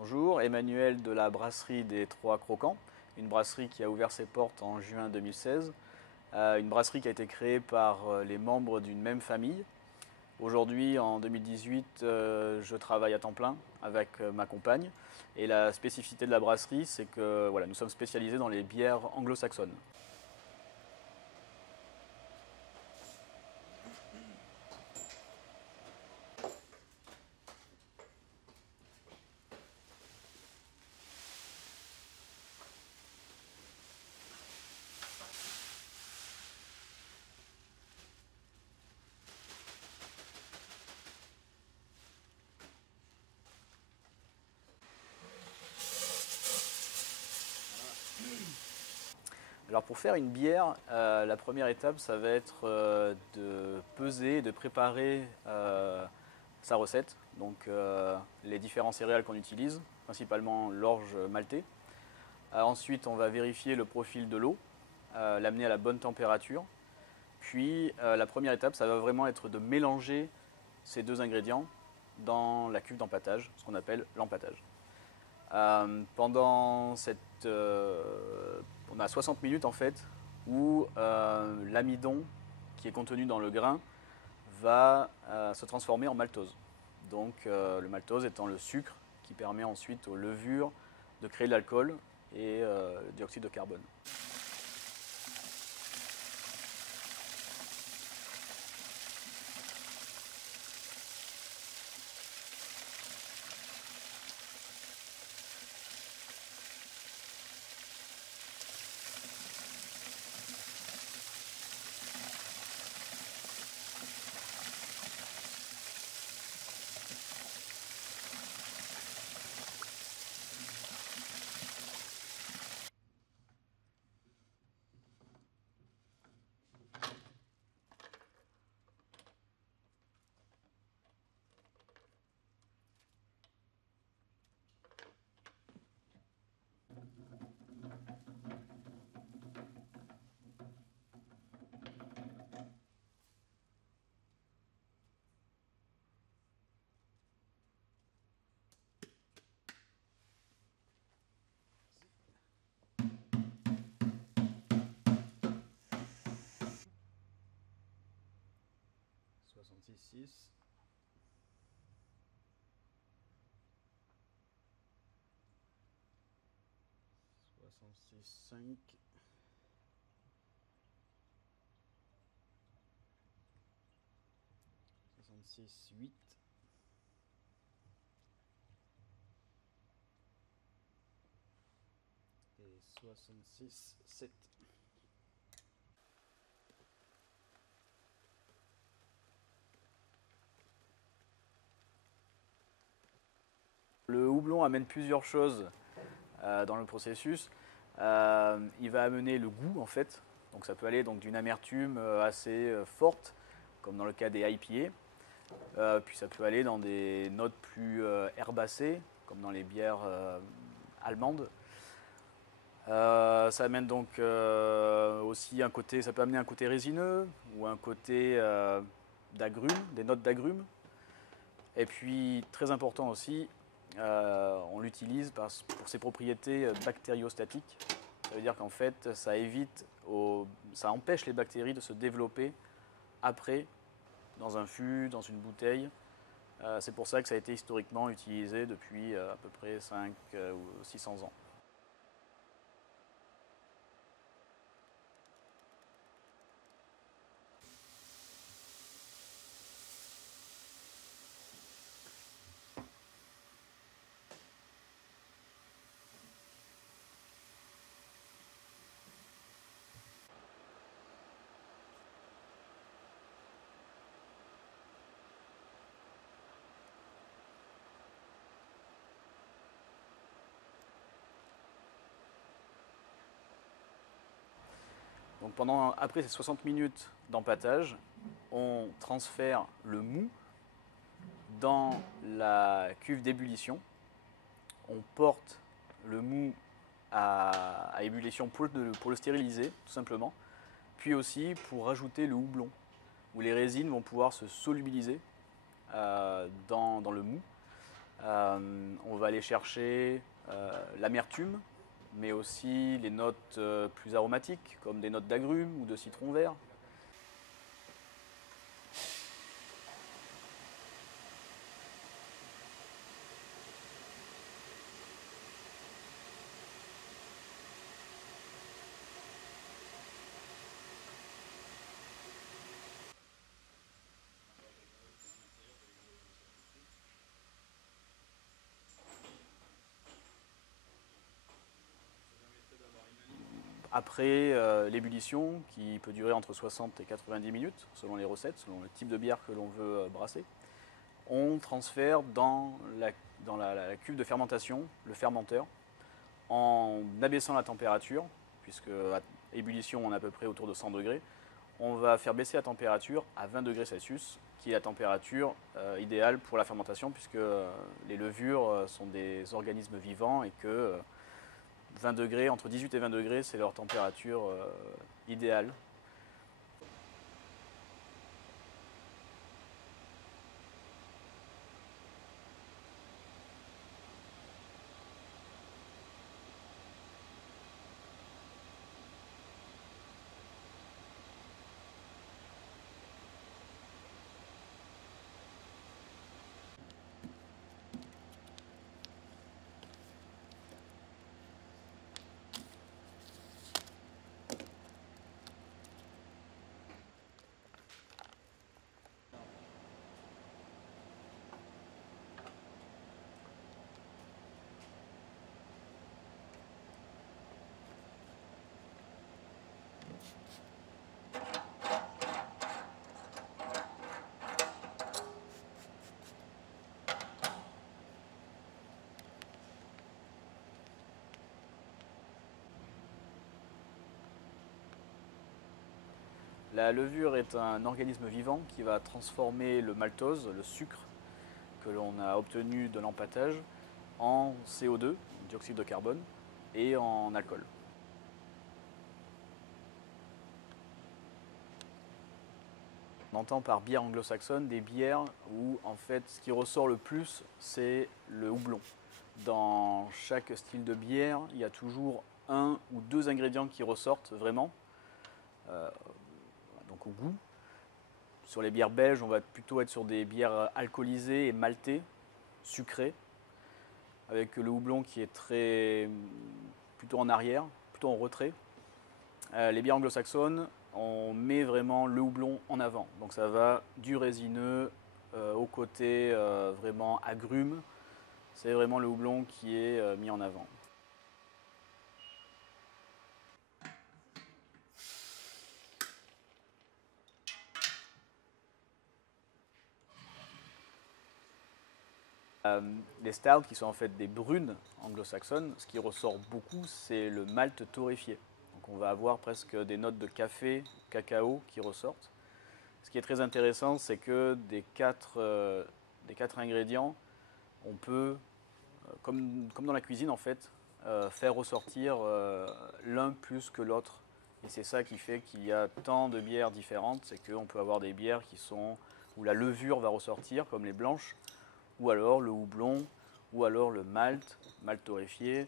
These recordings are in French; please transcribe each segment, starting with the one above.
Bonjour, Emmanuel de la brasserie des Trois Croquants, une brasserie qui a ouvert ses portes en juin 2016, une brasserie qui a été créée par les membres d'une même famille. Aujourd'hui, en 2018, je travaille à temps plein avec ma compagne et la spécificité de la brasserie, c'est que voilà, nous sommes spécialisés dans les bières anglo-saxonnes. Alors pour faire une bière, la première étape, ça va être de peser, de préparer sa recette. Donc les différents céréales qu'on utilise, principalement l'orge maltais. Ensuite, on va vérifier le profil de l'eau, l'amener à la bonne température. Puis la première étape, ça va vraiment être de mélanger ces deux ingrédients dans la cuve d'empâtage, ce qu'on appelle l'empâtage. Pendant on a 60 minutes en fait où l'amidon qui est contenu dans le grain va se transformer en maltose. Donc le maltose étant le sucre qui permet ensuite aux levures de créer de l'alcool et le dioxyde de carbone. Soixante-six, 66,5, 66,8 et 66,7. Le houblon amène plusieurs choses dans le processus. Il va amener le goût en fait. Donc ça peut aller d'une amertume assez forte, comme dans le cas des IPA. Puis ça peut aller dans des notes plus herbacées, comme dans les bières allemandes. Ça amène donc aussi un côté, ça peut amener un côté résineux ou un côté d'agrumes, des notes d'agrumes. Et puis très important aussi, on l'utilise pour ses propriétés bactériostatiques. Ça veut dire qu'en fait, ça empêche les bactéries de se développer après dans un fût, dans une bouteille. C'est pour ça que ça a été historiquement utilisé depuis à peu près 5 ou 600 ans. Donc après ces 60 minutes d'empâtage, on transfère le mou dans la cuve d'ébullition. On porte le mou à ébullition pour le stériliser, tout simplement. Puis aussi pour rajouter le houblon, où les résines vont pouvoir se solubiliser dans le mou. On va aller chercher l'amertume, mais aussi les notes plus aromatiques, comme des notes d'agrumes ou de citron vert. Après l'ébullition, qui peut durer entre 60 et 90 minutes, selon les recettes, selon le type de bière que l'on veut brasser, on transfère dans la cuve de fermentation, le fermenteur, en abaissant la température, puisque à ébullition on est à peu près autour de 100 degrés, on va faire baisser la température à 20 degrés Celsius, qui est la température idéale pour la fermentation, puisque les levures sont des organismes vivants et que 20 degrés, entre 18 et 20 degrés, c'est leur température idéale. La levure est un organisme vivant qui va transformer le maltose, le sucre que l'on a obtenu de l'empâtage, en CO2, dioxyde de carbone, et en alcool. On entend par bière anglo-saxonne des bières où en fait ce qui ressort le plus c'est le houblon. Dans chaque style de bière, il y a toujours un ou deux ingrédients qui ressortent vraiment, donc au goût. Sur les bières belges, on va plutôt être sur des bières alcoolisées et maltées, sucrées, avec le houblon qui est plutôt en arrière, plutôt en retrait. Les bières anglo-saxonnes, on met vraiment le houblon en avant. Donc ça va du résineux au côté vraiment agrumes. C'est vraiment le houblon qui est mis en avant. Les stouts, qui sont en fait des brunes anglo-saxonnes, ce qui ressort beaucoup, c'est le malt torréfié. Donc on va avoir presque des notes de café, cacao qui ressortent. Ce qui est très intéressant, c'est que des quatre ingrédients, on peut, comme dans la cuisine en fait, faire ressortir l'un plus que l'autre. Et c'est ça qui fait qu'il y a tant de bières différentes, c'est qu'on peut avoir des bières où la levure va ressortir, comme les blanches, ou alors le houblon, ou alors le malt torréfié.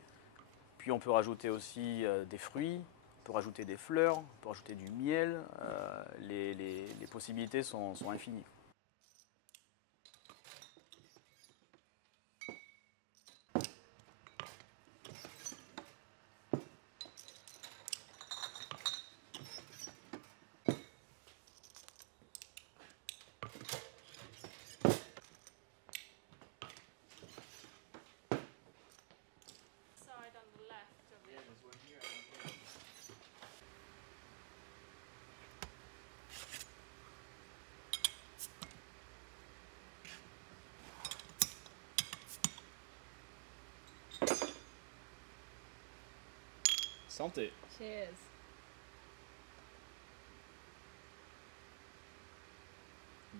Puis on peut rajouter aussi des fruits, on peut rajouter des fleurs, on peut rajouter du miel. Les possibilités sont infinies. Santé. Cheers. Mm.